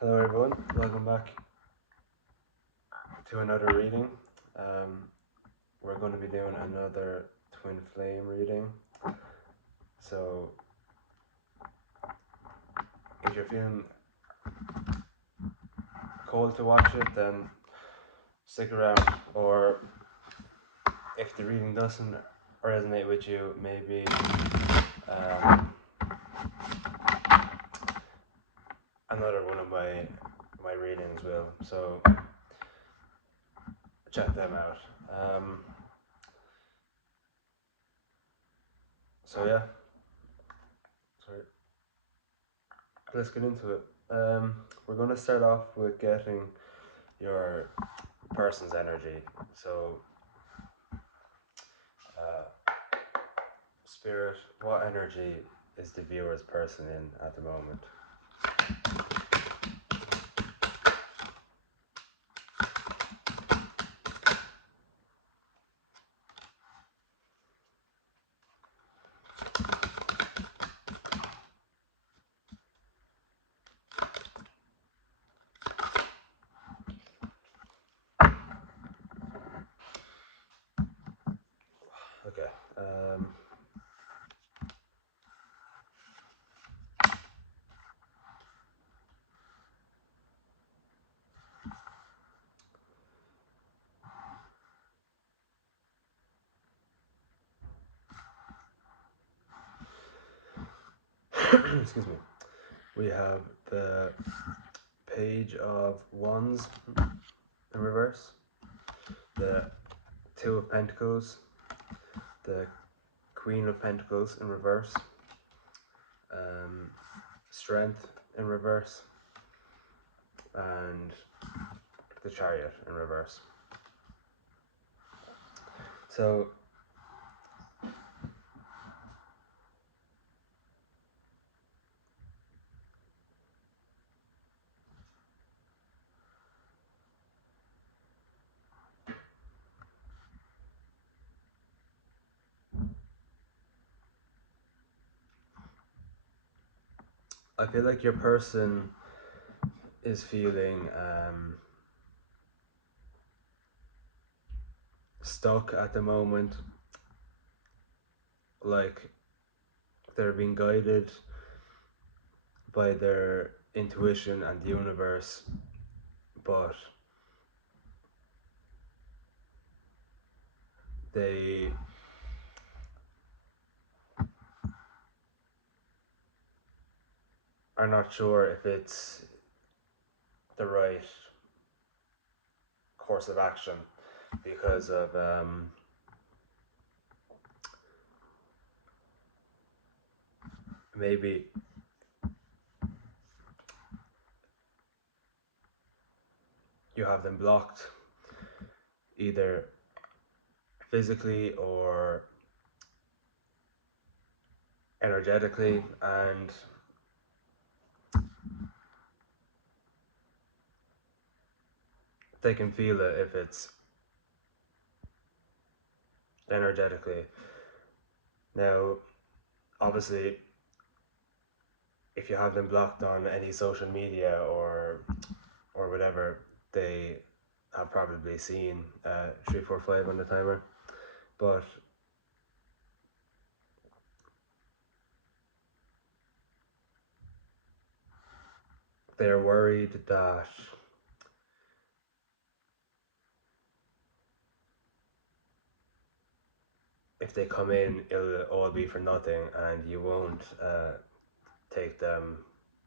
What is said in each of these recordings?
Hello everyone, welcome back to another reading. Um, we're going to be doing another Twin Flame reading. So if you're feeling cold to watch it, then stick around. Or if the reading doesn't resonate with you, maybe another one of my readings will. So check them out. So yeah, sorry. Let's get into it. We're going to start off with getting your person's energy. So, Spirit, what energy is the viewer's person in at the moment? Okay. Excuse me. We have the Page of Wands in reverse, the Two of Pentacles, the Queen of Pentacles in reverse, Strength in reverse, and the Chariot in reverse. So I feel like your person is feeling stuck at the moment, like they're being guided by their intuition and the universe, but they are not sure if it's the right course of action because of maybe you have them blocked either physically or energetically, and they can feel it if it's energetically. Now, obviously, if you have them blocked on any social media or whatever, they have probably seen 345 on the timer, but they're worried that if they come in, it'll all be for nothing, and you won't take them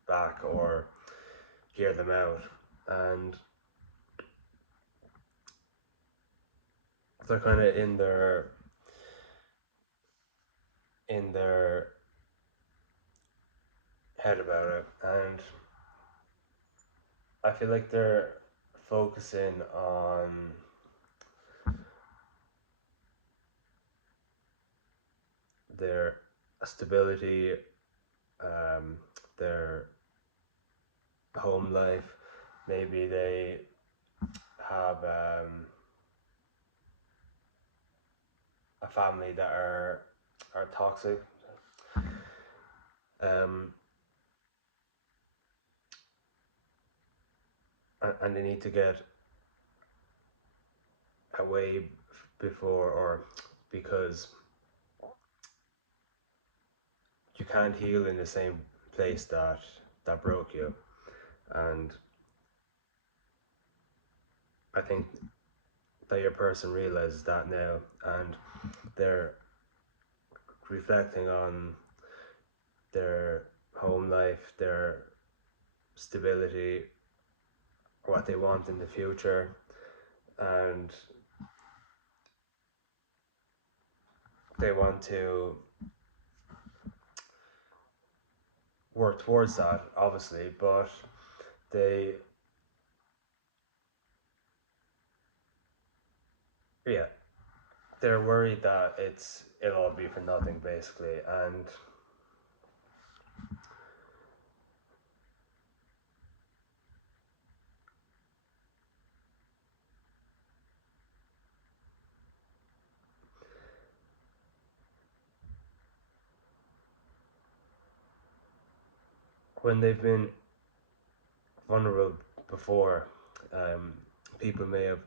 back or hear them out. And they're kind of in their head about it, and I feel like they're focusing on their stability, their home life. Maybe they have a family that are toxic. Um, and they need to get away before, or because you can't heal in the same place that broke you. And I think that your person realizes that now, and they're reflecting on their home life, their stability, what they want in the future, and they want to work towards that, obviously, but they, yeah, they're worried that it'll all be for nothing, basically. And when they've been vulnerable before, people may have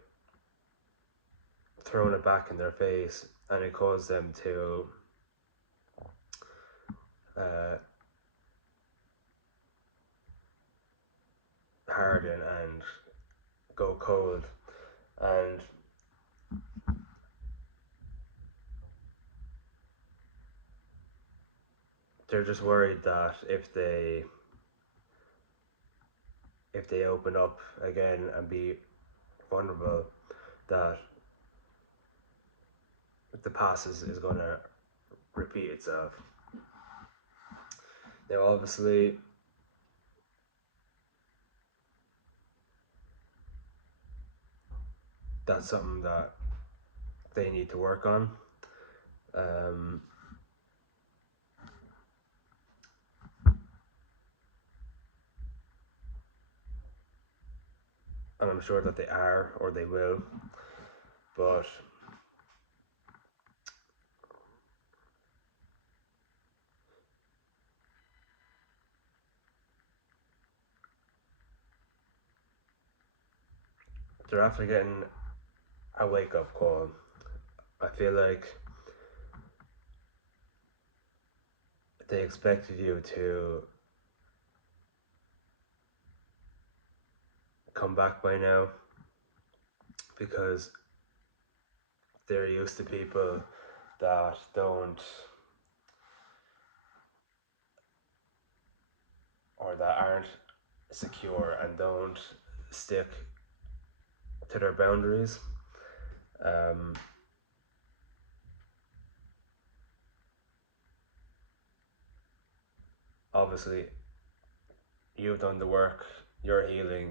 thrown it back in their face, and it caused them to uh, harden and go cold. And they're just worried that if they open up again and be vulnerable, that the past is going to repeat itself. Now, obviously, that's something that they need to work on. And I'm sure that they are, or they will, but they're after getting a wake up call. I feel like they expected you to come back by now, because they're used to people that don't, or that aren't secure and don't stick to their boundaries. Um, Obviously, you've done the work, you're healing,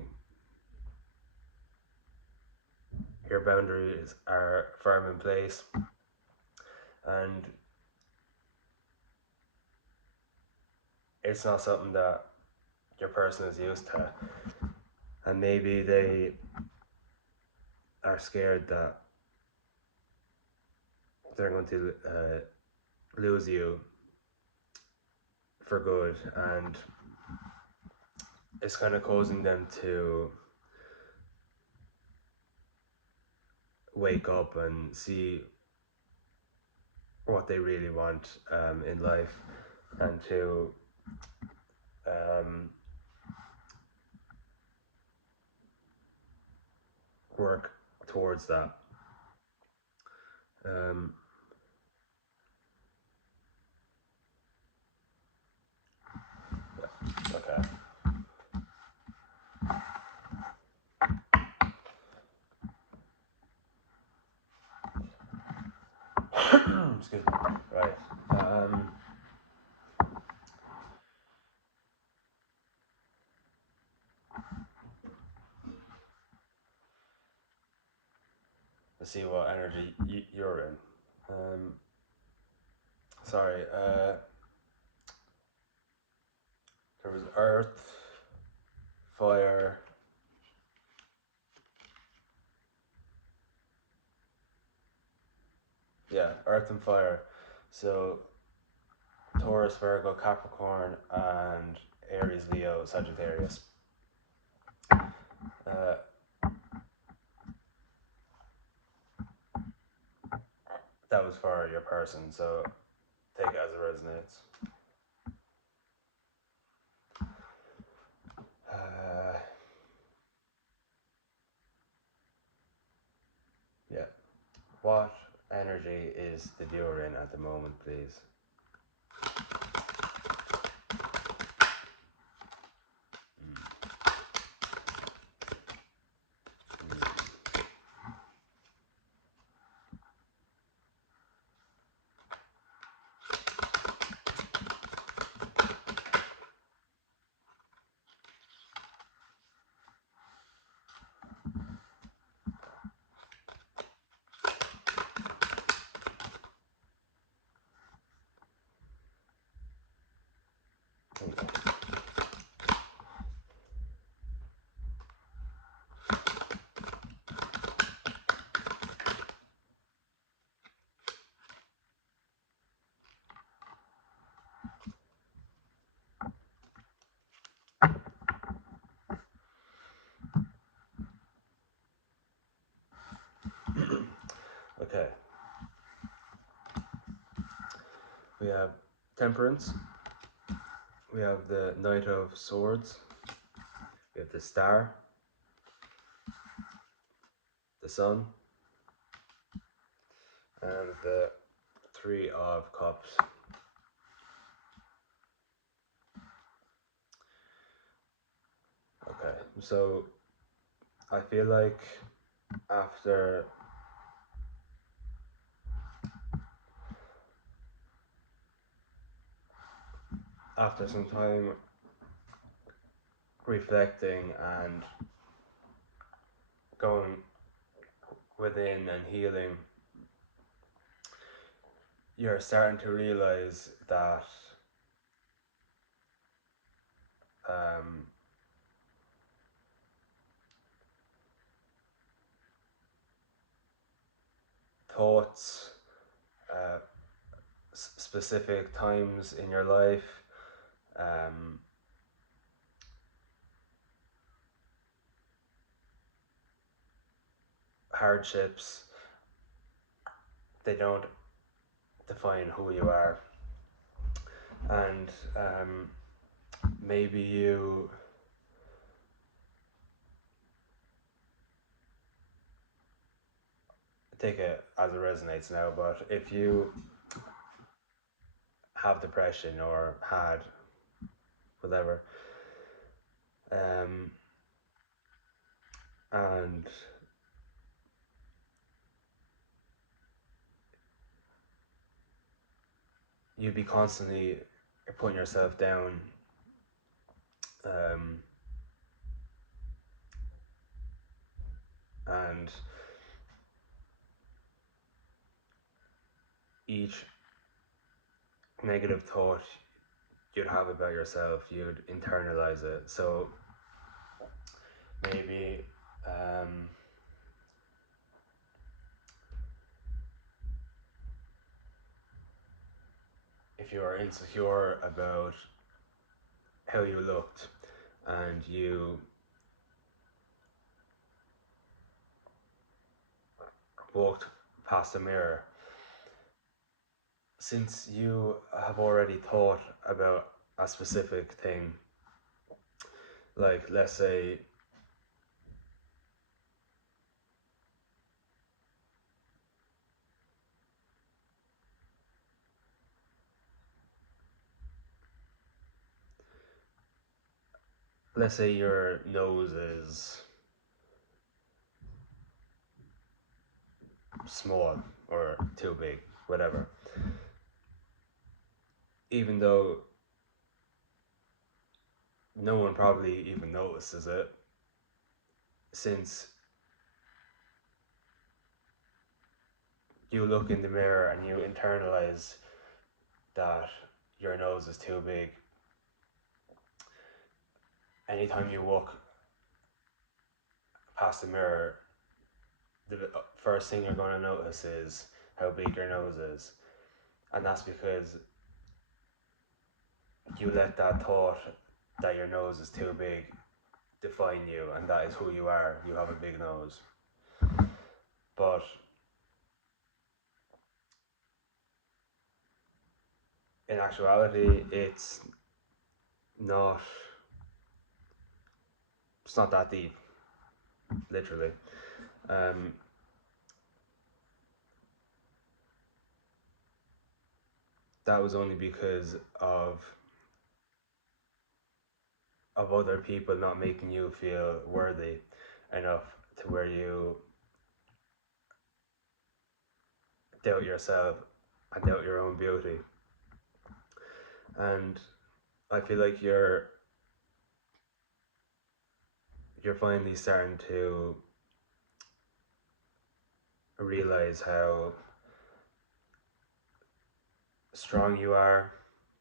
your boundaries are firm in place, and it's not something that your person is used to. And maybe they are scared that they're going to lose you for good, and it's kind of causing them to wake up and see what they really want in life, and to work towards that. Um, okay. Excuse me. Right. Let's see what energy you're in. Sorry. There was earth, fire. Yeah, earth and fire. So Taurus, Virgo, Capricorn, and Aries, Leo, Sagittarius. Uh, that was for your person, so take it as it resonates. Yeah. What energy is the viewer in at the moment, please? Okay. Okay. We have Temperance. We have the Knight of Swords. We have the Star, the Sun, and the Three of Cups. Okay, so I feel like after some time reflecting and going within and healing, you're starting to realize that um, thoughts, uh, specific times in your life, um, hardships, they don't define who you are. And maybe you take it as it resonates now, but if you have depression or had whatever, and you'd be constantly putting yourself down, and each negative thought you'd have about yourself, you'd internalize it. So maybe if you are insecure about how you looked and you walked past a mirror, since you have already thought about a specific thing, like let's say your nose is small or too big, whatever. Even though no one probably even notices it, since you look in the mirror and you internalize that your nose is too big, anytime you walk past the mirror, the first thing you're going to notice is how big your nose is. And that's because you let that thought that your nose is too big define you, and that is who you are. You have a big nose. But in actuality, not it's not that deep, literally. Um, that was only because of other people not making you feel worthy enough to where you doubt yourself and doubt your own beauty. And I feel like you're finally starting to realize how strong you are.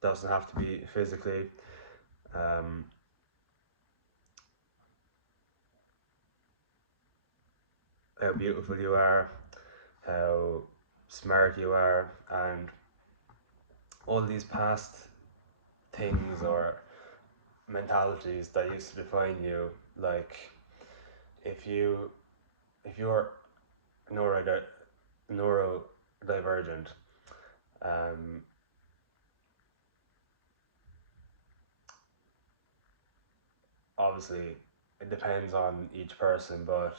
Doesn't have to be physically. Um, how beautiful you are, how smart you are, and all these past things or mentalities that used to define you. Like if you if you're neurodi- neurodivergent, um, obviously it depends on each person, but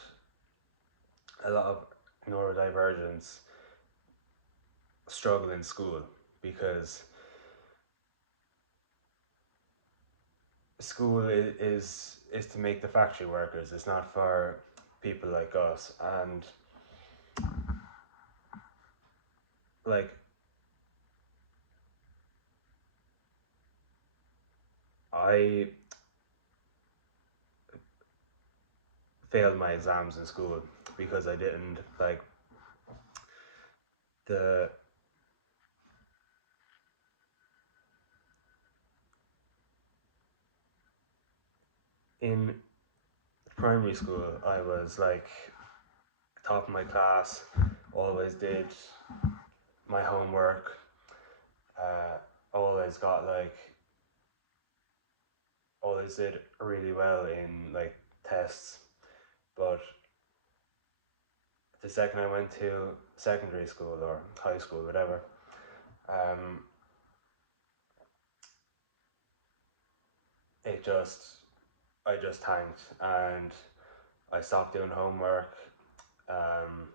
a lot of neurodivergence struggle in school because school is to make the factory workers. It's not for people like us. And like I failed my exams in school because I didn't like the in primary school I was like top of my class, always did my homework, always got like always did really well in like tests. But the second I went to secondary school or high school, whatever, um, it just I just tanked and I stopped doing homework, um,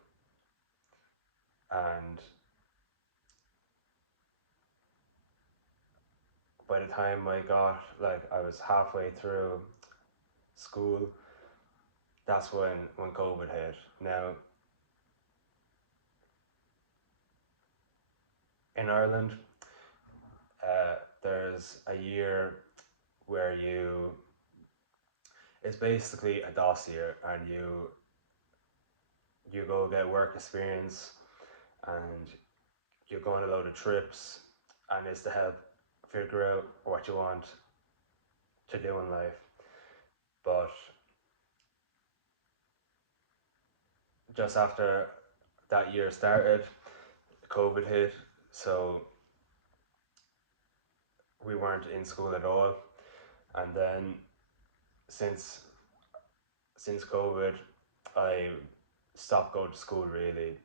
and by the time I was halfway through school, that's when COVID hit. Now in Ireland, there's a year where it's basically a dossier, and you go get work experience, and you go on a load of trips, and it's to help figure out what you want to do in life. But just after that year started, COVID hit, so we weren't in school at all. And then since since COVID, I stopped going to school really,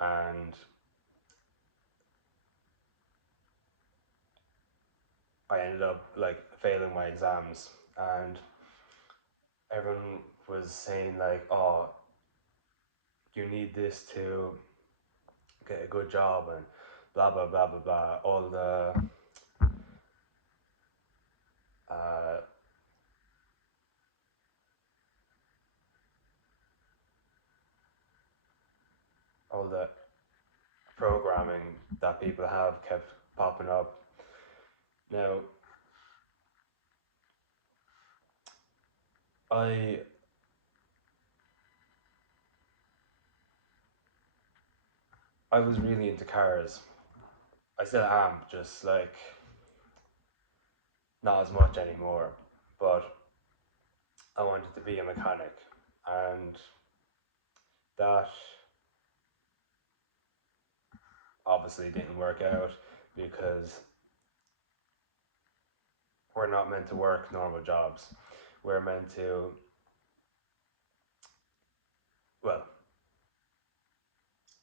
and I ended up like failing my exams. And everyone was saying like, "Oh, you need this to get a good job," and blah blah blah blah blah. Uh, all the programming that people have kept popping up. Now, I I was really into cars. I still am, just like not as much anymore. But I wanted to be a mechanic, and that obviously didn't work out because we're not meant to work normal jobs. we're meant to, well,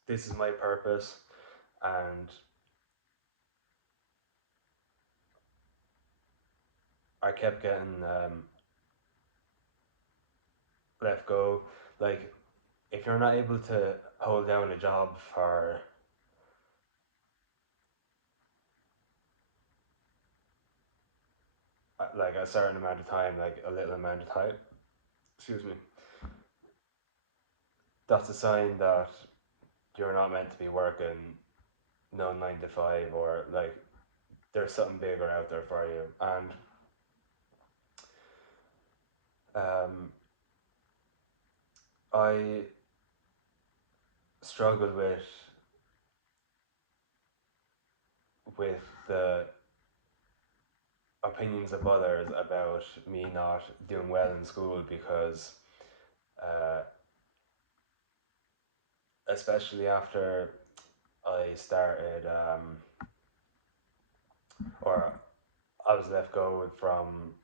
this is my purpose, and I kept getting let go. Like, if you're not able to hold down a job for like a certain amount of time, like a little amount of time, excuse me, that's a sign that you're not meant to be working no 9 to 5, or like there's something bigger out there for you. And um, I struggled with the opinions of others about me not doing well in school, because uh, especially after I started or I was let go from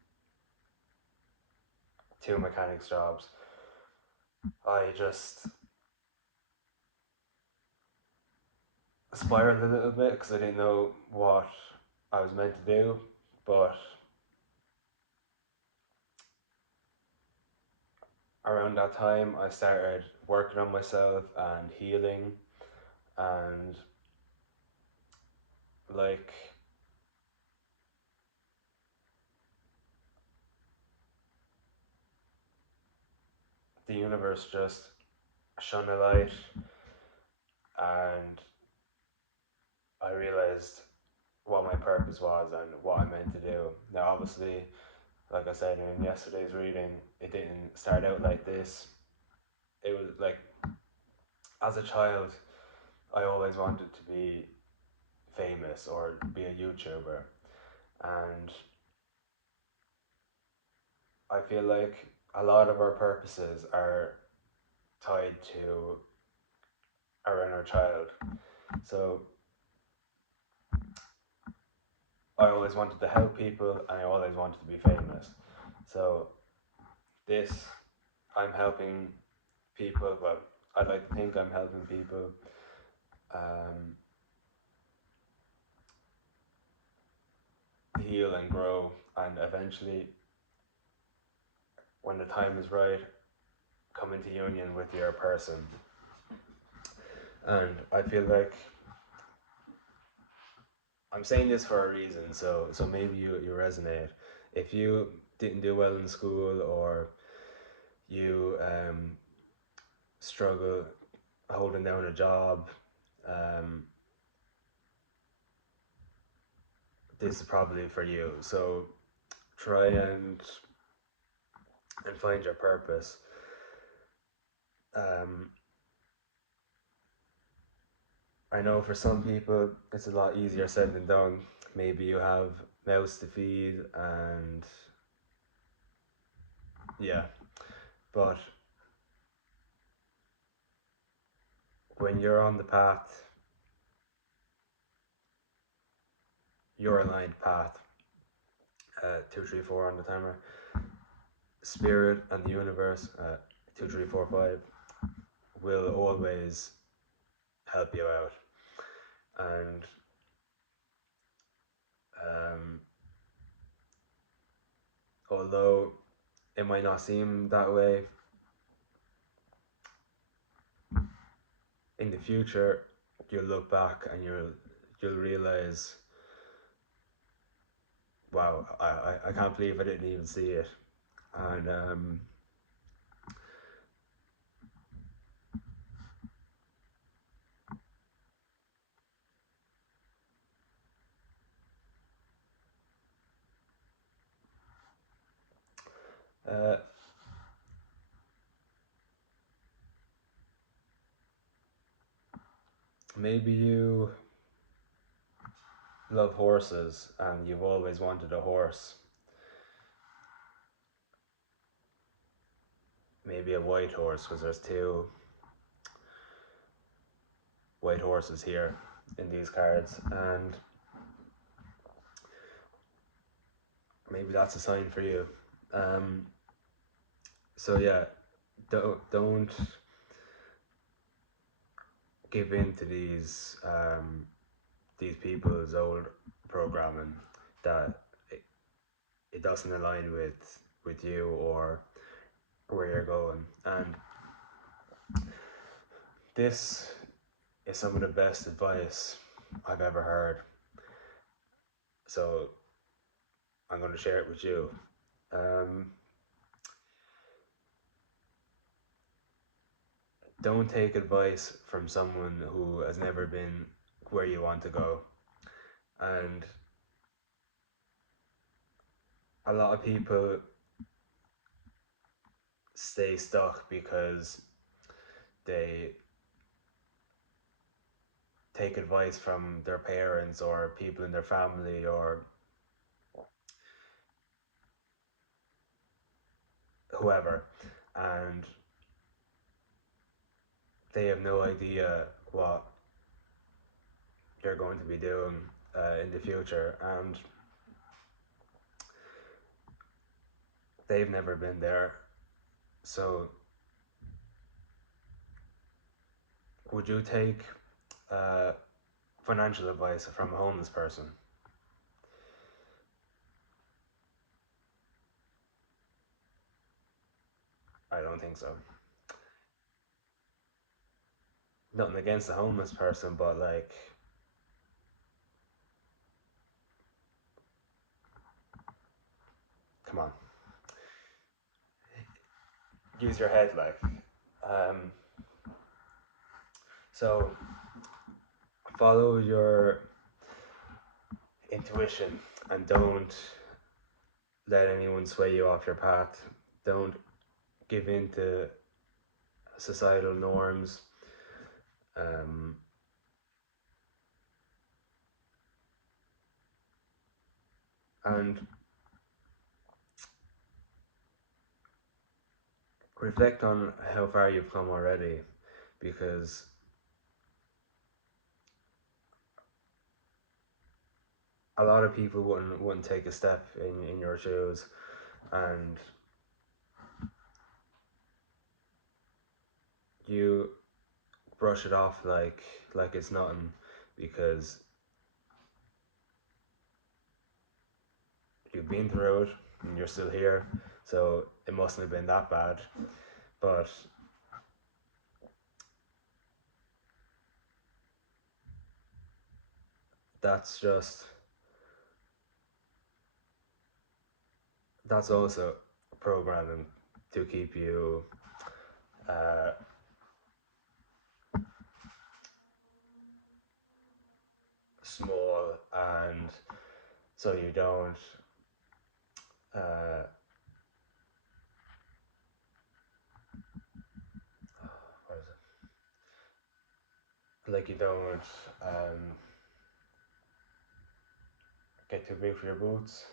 2 mechanics jobs, I just spiraled a little bit because I didn't know what I was meant to do. But around that time, I started working on myself and healing, and like the universe just shone a light, and I realized what my purpose was and what I meant to do. Now, obviously, like I said in yesterday's reading, it didn't start out like this. It was like, as a child, I always wanted to be famous or be a YouTuber, and I feel like a lot of our purposes are tied to our inner child. So I always wanted to help people, and I always wanted to be famous. So this, I'm helping people. Well, I'd like to think I'm helping people um, heal and grow, and eventually, when the time is right, come into union with your person. And I feel like I'm saying this for a reason, so maybe you resonate. If you didn't do well in school, or you struggle holding down a job, um, this is probably for you. So try and find your purpose. Um, I know for some people it's a lot easier said than done. Maybe you have mouths to feed, and yeah, but when you're on the path, your aligned path, 2, 3, 4 on the timer, spirit and the universe, 2, 3, 4, 5, will always help you out. And um, although it might not seem that way, in the future you'll look back and you'll realize, wow, I can't believe I didn't even see it. And uh, maybe you love horses and you've always wanted a horse, maybe a white horse, because there's 2 white horses here in these cards, and maybe that's a sign for you. So yeah, don't give in to these people's old programming that it doesn't align with you or where you're going. And this is some of the best advice I've ever heard. So I'm going to share it with you. Um, don't take advice from someone who has never been where you want to go. And a lot of people stay stuck because they take advice from their parents or people in their family or whoever, and they have no idea what you're going to be doing in the future, and they've never been there. So, would you take uh, financial advice from a homeless person? I don't think so. Nothing against the homeless person, but like, come on, use your head, like. Um, so, follow your intuition and don't let anyone sway you off your path. Don't give in to societal norms. Um, and reflect on how far you've come already, because a lot of people wouldn't take a step in your shoes, and you brush it off like it's nothing because you've been through it and you're still here, so it mustn't have been that bad. But that's just that's also programming to keep you uh, small, and so you don't uh, what is it? Like you don't get too big for your boots.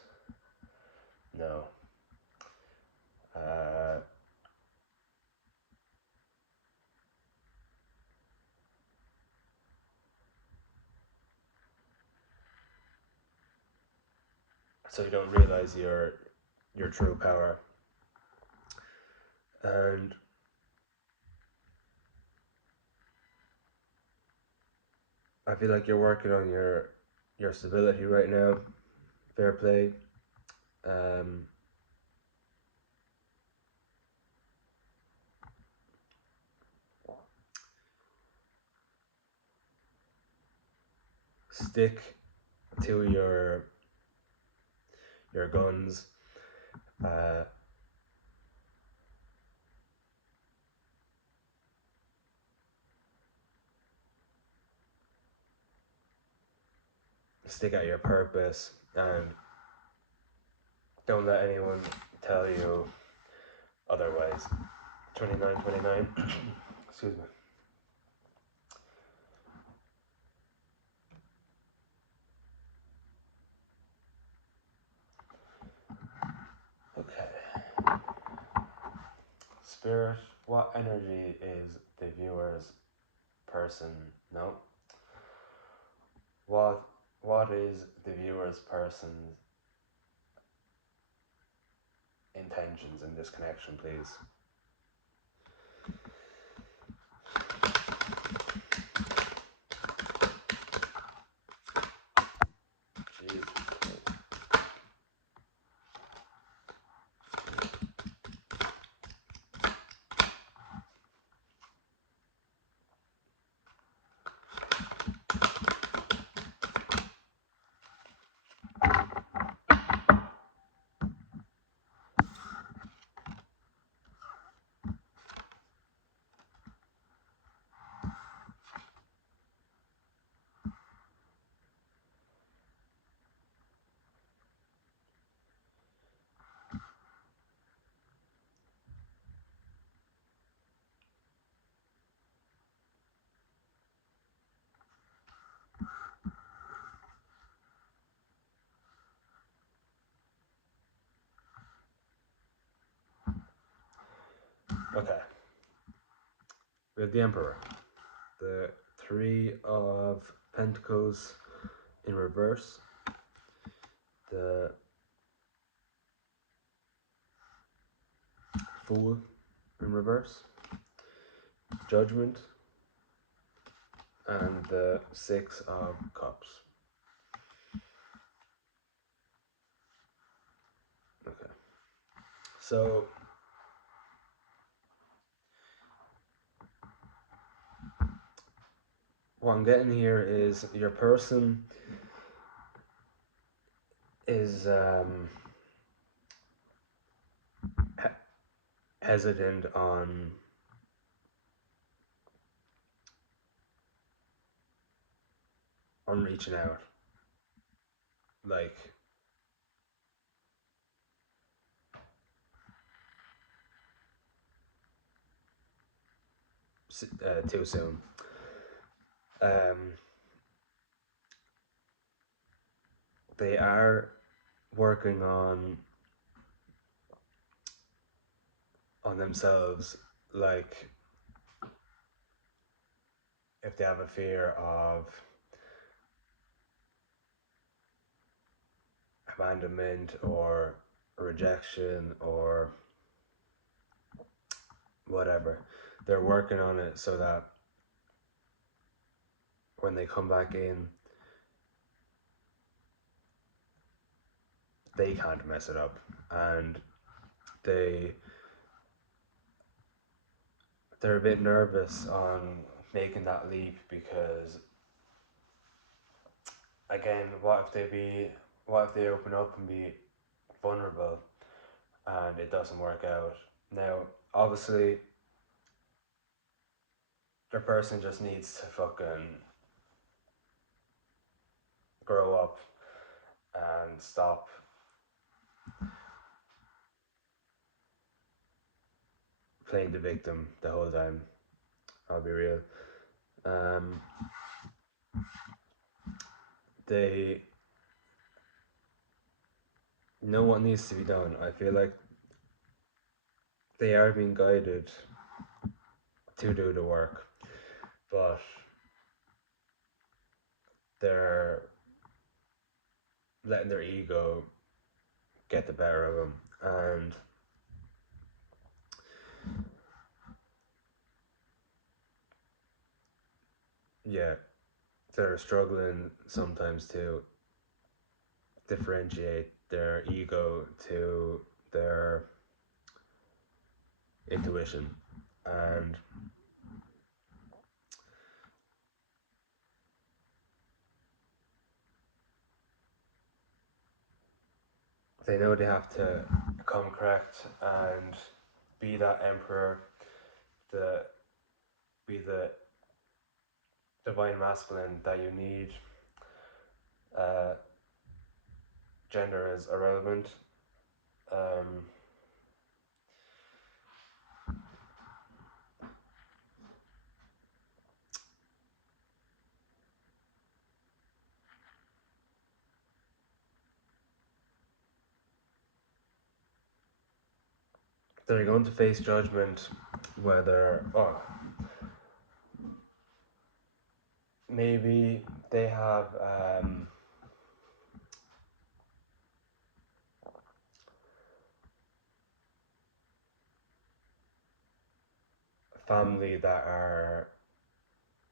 No. Uh, so you don't realize your true power, and I feel like you're working on your stability right now. Fair play. Um, Stick to your guns. Uh, Stick at your purpose, and don't let anyone tell you otherwise. 29, 29. Excuse me. Okay. Spirit, what energy is the viewer's person? No. What is the viewer's person's intentions in this connection, please? Okay. We have the Emperor. The Three of Pentacles in reverse. The Fool in reverse. Judgment. And the Six of Cups. Okay. So what I'm getting here is your person is hesitant on reaching out, like too soon. They are working on themselves, like if they have a fear of abandonment or rejection or whatever, they're working on it so that when they come back in, they can't mess it up, and they're a bit nervous on making that leap because, again, what if they open up and be vulnerable and it doesn't work out? Now, obviously, the person just needs to fucking grow up and stop playing the victim the whole time. I'll be real. Um, they know what needs to be done. I feel like they are being guided to do the work, but they're letting their ego get the better of them, and yeah, they're struggling sometimes to differentiate their ego to their intuition, and they know they have to come correct and be that emperor, the be the divine masculine that you need. Uh, Gender is irrelevant. Um, they're going to face judgment, whether maybe they have family that are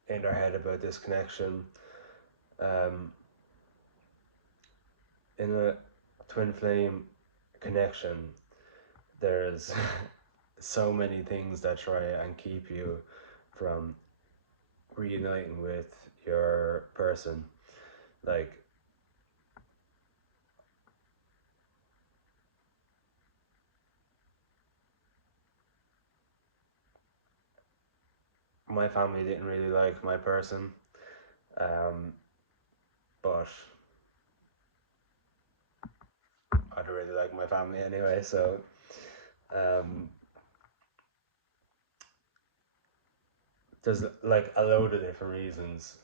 in their head about this connection. Um, in a twin flame connection, there's so many things that try and keep you from reuniting with your person. Like, my family didn't really like my person, but I don't really like my family anyway, so um, there's like a load of different reasons.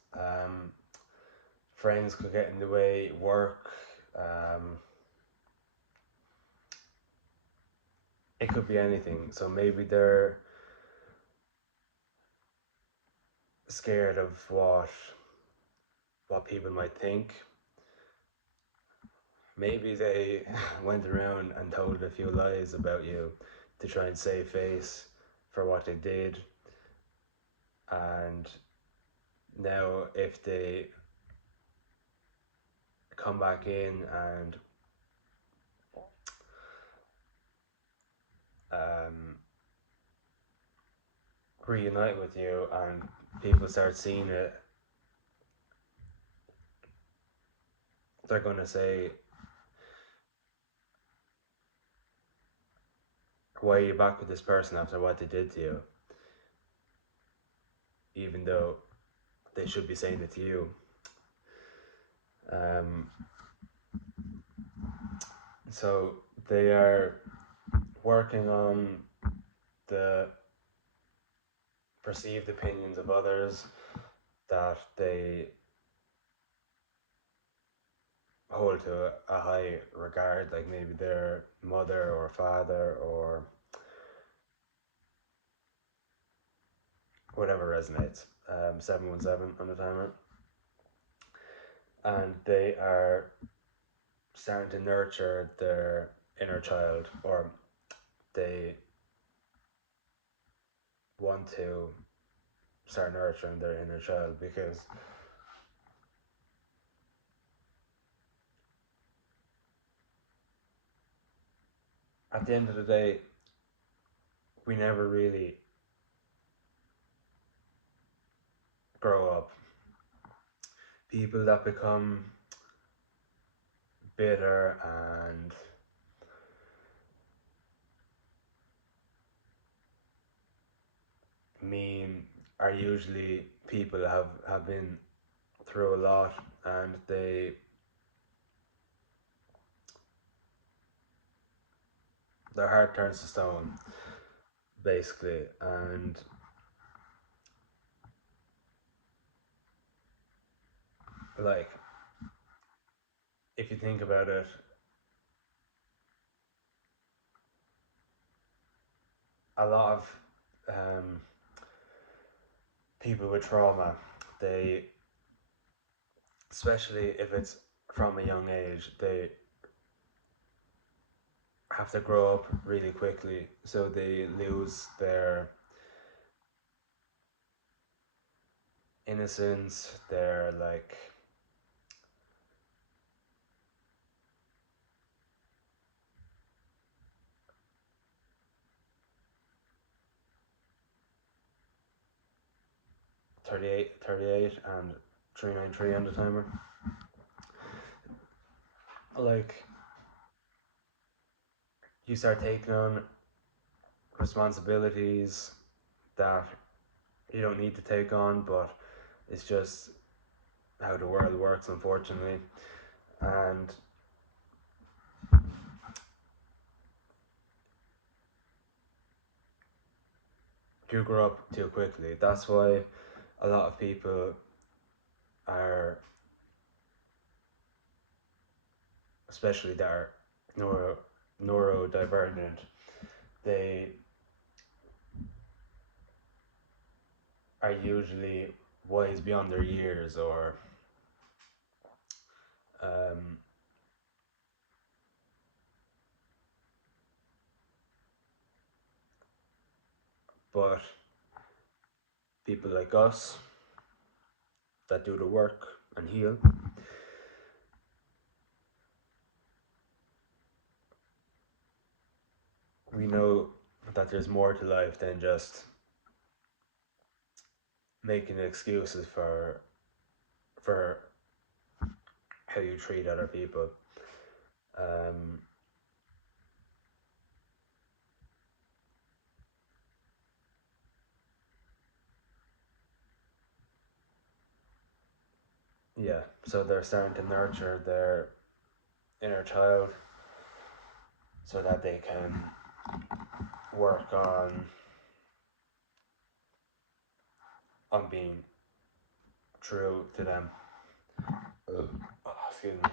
Friends could get in the way, work, it could be anything. So maybe they're scared of what people might think. Maybe they went around and told a few lies about you to try and save face for what they did. And now, if they come back in and um, reunite with you, and people start seeing it, they're going to say, why are you back with this person after what they did to you? Even though they should be saying it to you. Um, so they are working on the perceived opinions of others that they hold to a high regard, like maybe their mother or father or whatever resonates. 717 on the timer. And they are starting to nurture their inner child, or they want to start nurturing their inner child, because at the end of the day, we never really grow up. People that become bitter and mean are usually people that have been through a lot, and their heart turns to stone, basically. And like, if you think about it, a lot of people with trauma, they, especially if it's from a young age, they have to grow up really quickly, so they lose their innocence, their like 38 and 393 on the timer. Like, you start taking on responsibilities that you don't need to take on, but it's just how the world works, unfortunately. And you grow up too quickly. That's why a lot of people are, especially that are neurodivergent, they are usually wise beyond their years, or um, but people like us that do the work and heal, we know that there's more to life than just making excuses for how you treat other people. Um, yeah, so they're starting to nurture their inner child so that they can work on being true to them. Oh, excuse me.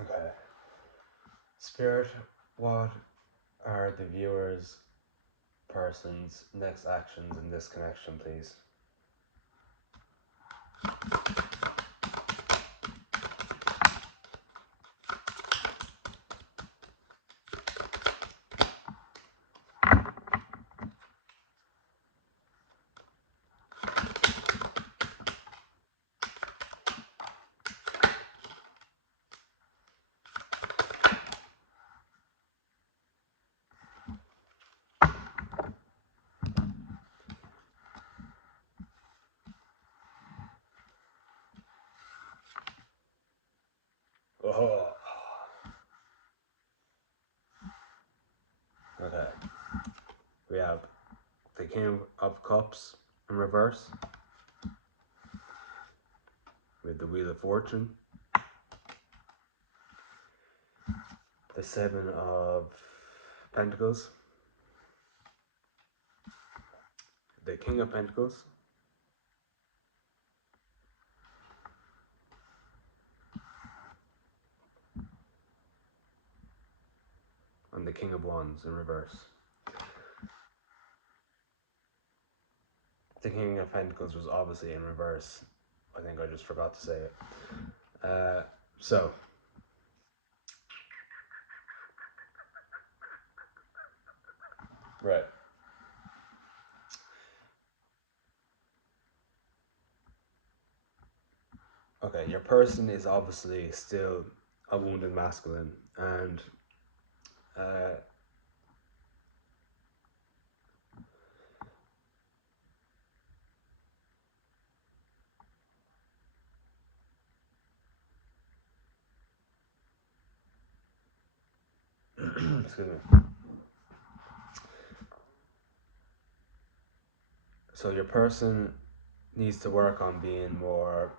Okay. Spirit, what are the viewers person's next actions in this connection, please. Oh. Okay. We have the King of Cups in reverse, with the Wheel of Fortune, the Seven of Pentacles, the King of Pentacles, and the King of Wands in reverse. The King of Pentacles was obviously in reverse. I think I just forgot to say it. So, right. Okay, your person is obviously still a wounded masculine, and excuse me. So your person needs to work on being more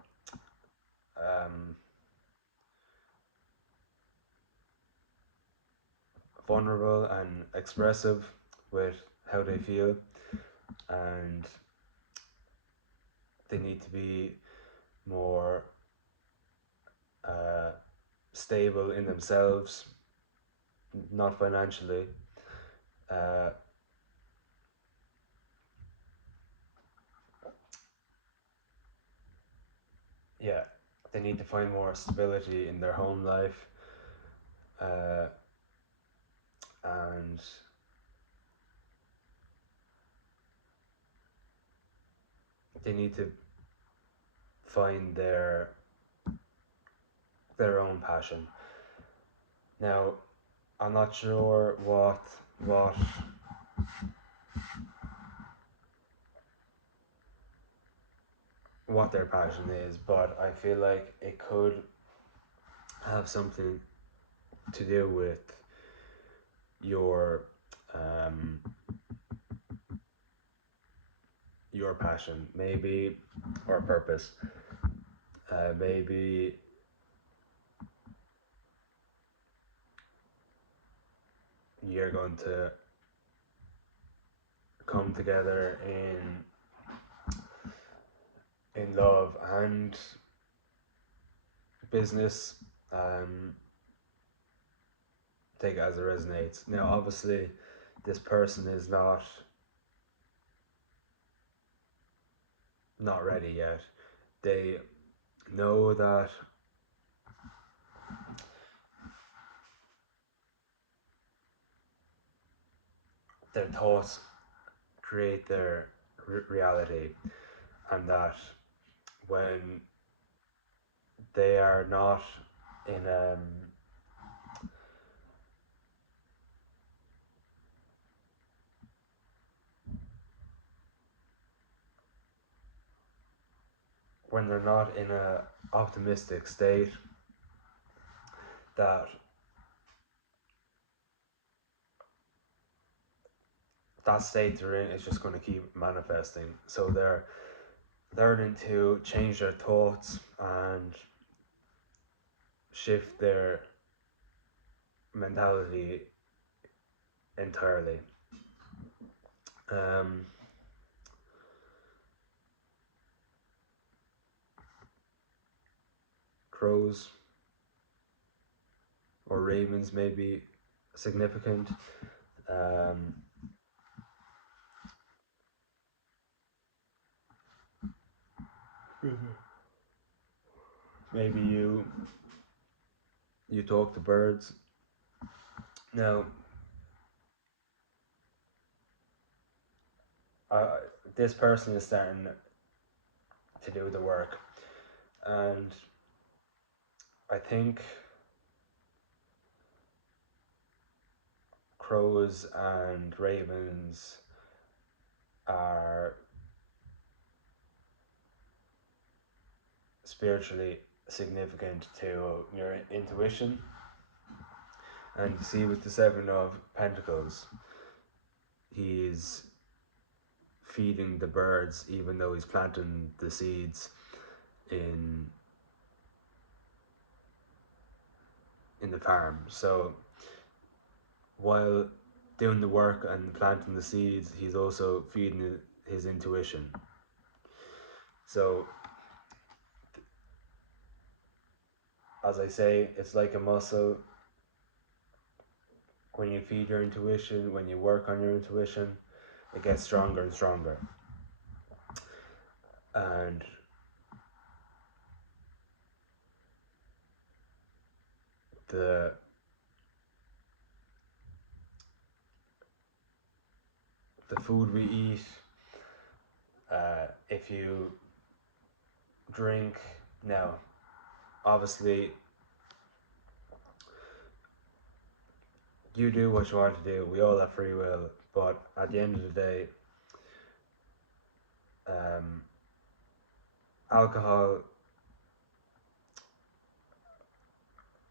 vulnerable and expressive with how they feel, and they need to be more stable in themselves, not financially. Yeah, they need to find more stability in their home life, and they need to find their own passion. Now, I'm not sure what their passion is, but I feel like it could have something to do with your passion, maybe, or purpose. Maybe you're going to come together in love and business. Take it as it resonates. Now, obviously, this person is not ready yet. They know that their thoughts create their reality, and that when they are not in when they're not in a optimistic state, that state they're in is just going to keep manifesting. So they're learning to change their thoughts and shift their mentality entirely. Crows or ravens may be significant. Maybe you talk to birds. Now, uh, this person is starting to do the work, and I think crows and ravens are spiritually significant to your intuition. And you see, with the Seven of Pentacles, he's feeding the birds, even though he's planting the seeds in the farm. So while doing the work and planting the seeds, he's also feeding his intuition. So, as I say, it's like a muscle. When you feed your intuition, when you work on your intuition, it gets stronger and stronger. And the food we eat, if you drink, now obviously you do what you want to do, we all have free will, but at the end of the day, alcohol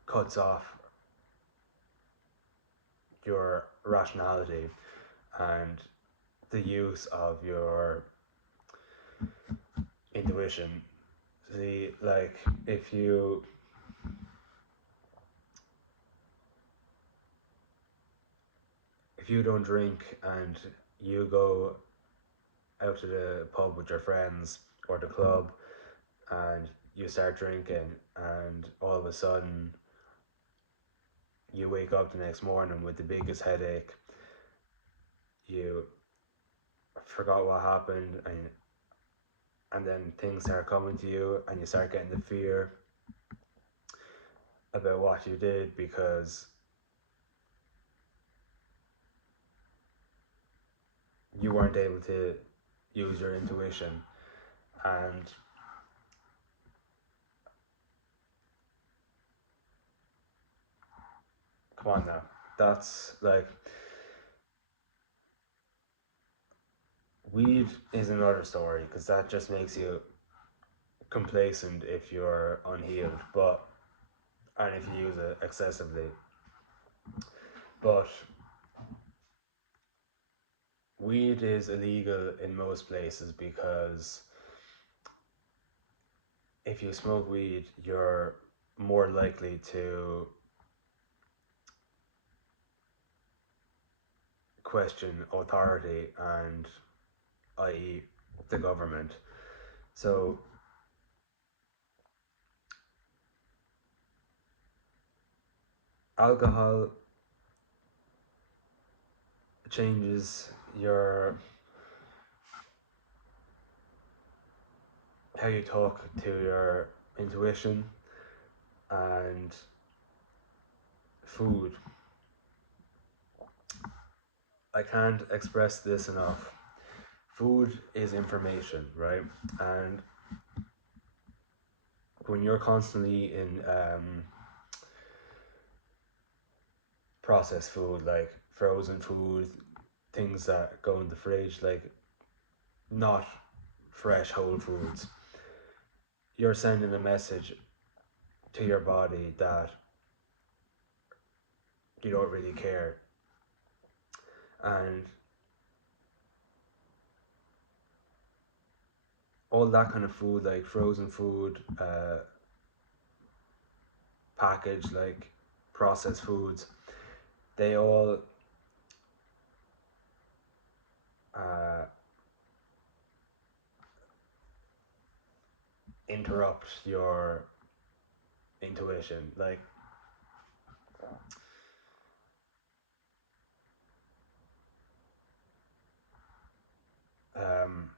cuts off your rationality and the use of your intuition. See, like, if you don't drink and you go out to the pub with your friends or the club and you start drinking, and all of a sudden you wake up the next morning with the biggest headache, you forgot what happened, and then things start coming to you and you start getting the fear about what you did because you weren't able to use your intuition. And come on now, that's like, weed is another story because that just makes you complacent if you're unhealed, and if you use it excessively. But weed is illegal in most places because if you smoke weed, you're more likely to question authority, and i.e. the government. So alcohol changes how you talk to your intuition. And food, I can't express this enough. Food is information, right? And when you're constantly in processed food, like frozen food, things that go in the fridge, like not fresh whole foods, you're sending a message to your body that you don't really care. And all that kind of food, like frozen food, packaged, like processed foods, they all interrupt your intuition. Like, um,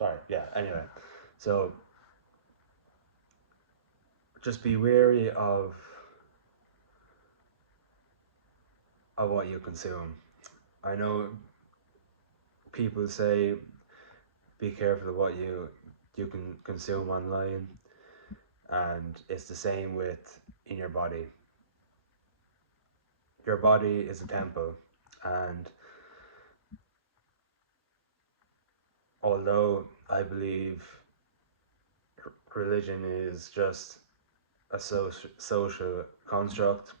Sorry, yeah, anyway. So just be wary of what you consume. I know people say be careful of what you can consume online, and it's the same with in your body. Your body is a temple, and although I believe religion is just a social construct,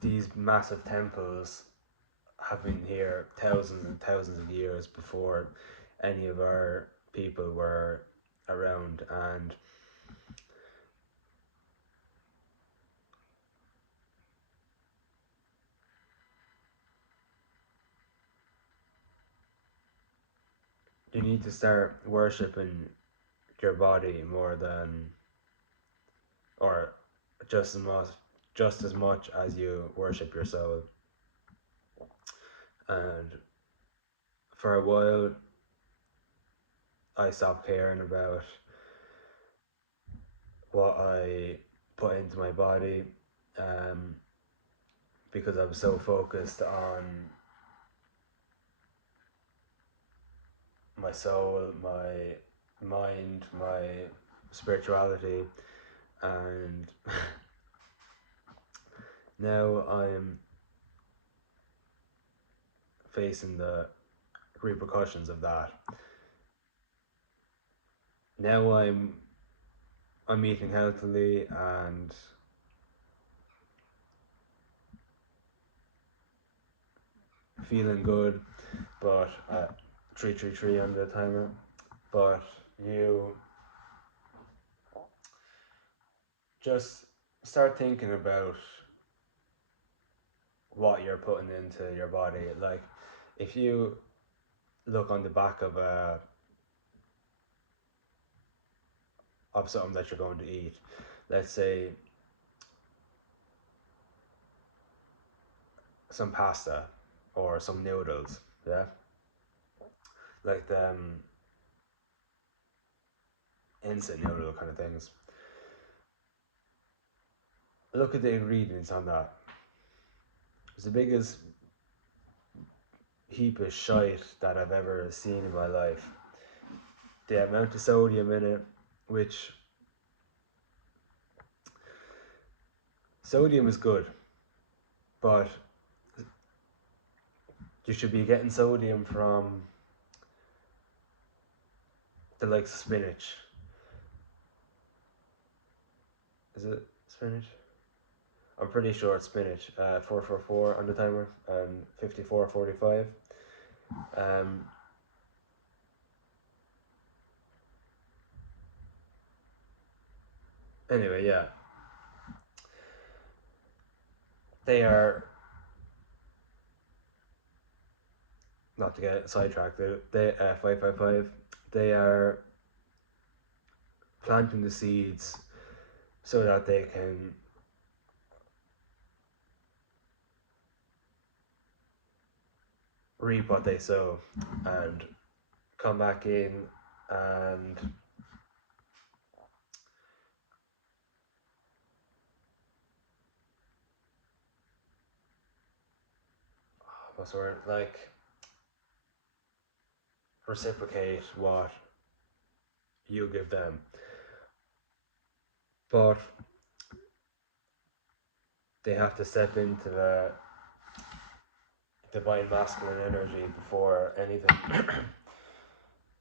these massive temples have been here thousands and thousands of years before any of our people were around, and you need to start worshipping your body more than, or just as much, just as much as you worship your soul. And for a while, I stopped caring about what I put into my body, um, because I was so focused on my soul, my mind, my spirituality, and now I'm facing the repercussions of that. Now I'm eating healthily and feeling good, but 333 on the timer. But you just start thinking about what you're putting into your body. Like, if you look on the back of something that you're going to eat, let's say some pasta or some noodles, yeah, like the instant noodle kind of things. Look at the ingredients on that. It's the biggest heap of shite that I've ever seen in my life. The amount of sodium in it, which sodium is good, but you should be getting sodium from the likes of spinach. Is it spinach? I'm pretty sure it's spinach. 444 on the timer and 54:45. Um, anyway, yeah, they are, not to get sidetracked. They 555. They are planting the seeds so that they can reap what they sow and come back in and what's the word, like reciprocate what you give them. But they have to step into the divine masculine energy before anything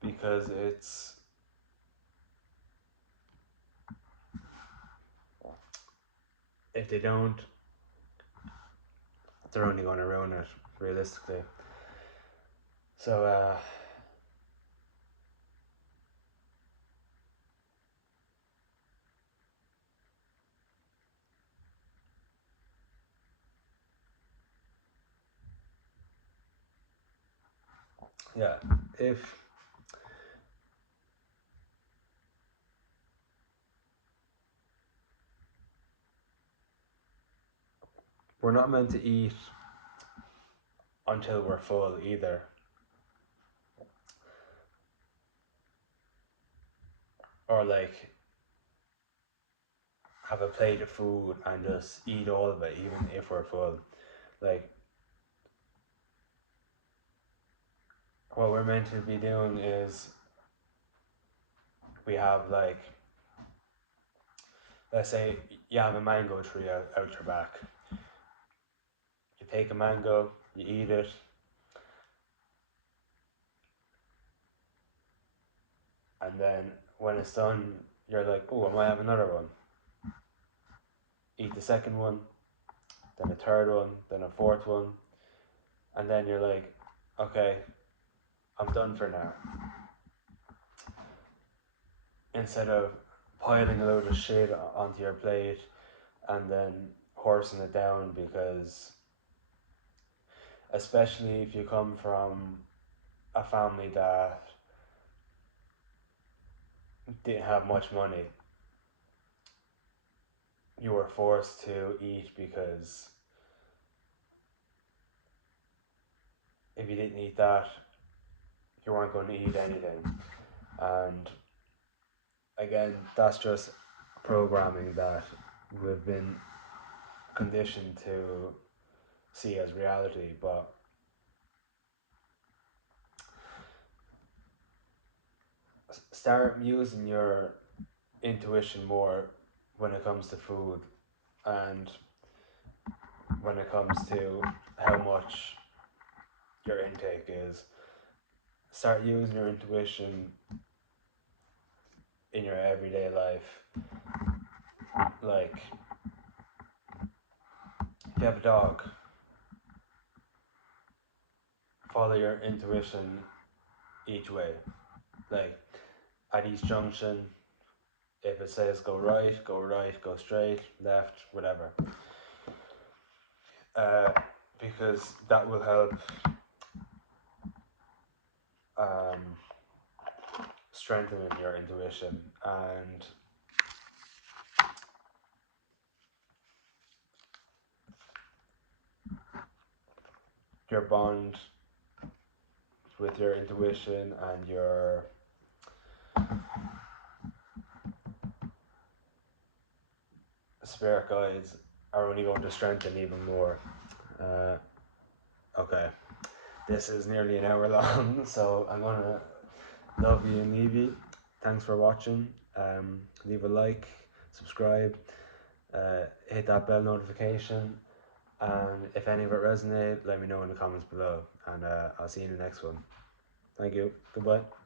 because it's, if they don't, they're only going to ruin it realistically. So yeah, if we're not meant to eat until we're full either. Or like have a plate of food and just eat all of it even if we're full. Like what we're meant to be doing is we have like, let's say you have a mango tree out your back. You take a mango, you eat it, and then when it's done, you're like, oh, I might have another one. Eat the second one, then a third one, then a fourth one, and then you're like, okay, I'm done for now. Instead of piling a load of shit onto your plate and then horsing it down, because especially if you come from a family that didn't have much money, you were forced to eat because if you didn't eat that, you weren't going to eat anything. And again, that's just programming that we've been conditioned to see as reality. But start using your intuition more when it comes to food, and when it comes to how much your intake is. Start using your intuition in your everyday life. Like, if you have a dog, follow your intuition each way. Like, at each junction, if it says go right, go straight, left, whatever. Because that will help strengthening your intuition and your bond with your intuition and your spirit guides are only going to strengthen even more. Okay, this is nearly an hour long, so I'm gonna love you and leave you. Thanks for watching. Leave a like, subscribe, hit that bell notification, and if any of it resonated, let me know in the comments below, and I'll see you in the next one. Thank you. Goodbye.